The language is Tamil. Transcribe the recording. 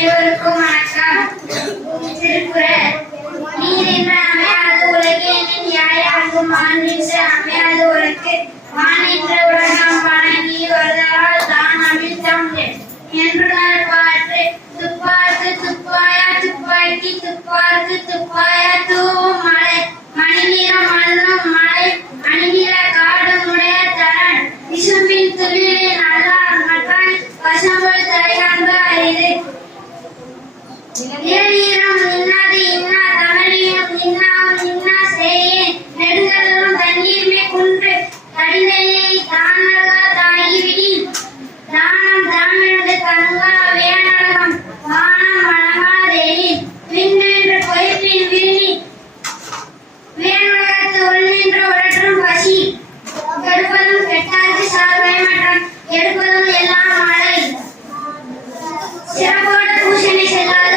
அனைவருக்கும் வணக்கம். திருக்குறள். நீரின்றி அமையாது உலகு எனின் யாயாங்கு மாநின்று அமையாது உலகு வானின்ற உலகம் வணங்கி வருதலால் தான் அமிழ்தம் என்றுணர் பாற்று. துப்பார்க்கு துப்பாயா துப்பாக்கி துப்பார்க்கு துப்பாயா தூவும் மலை மணிநீரம் அள்ளும் மலை அணிநிற காடு முடைய தரன் விசும்பின் துளிரில் நல்லார் மற்றான் பசும்பொல் தலையாண்பு அரிது. இளநீரம் இன்னாது இன்னா தமிழையும் இன்னாவும் இன்னா செய்யேன் நெடுங்கலும் தண்ணீர்மே குன்று கடிதலில் தானகா தாகிவிடின் தானம் தாமிழந்து தங்கா வேணகம் வானம் வணங்காதேயின் விண்ணென்று பொய்ப்பின் விரினி வேணுலகத்து உள்நின்று உழற்றும் பசி கெடுப்பதும் கெட்டார்க்கு சார்பை மற்றம் எடுப்பதும் எல்லாம் மழை சிறப்போடு பூசணி செல்லாது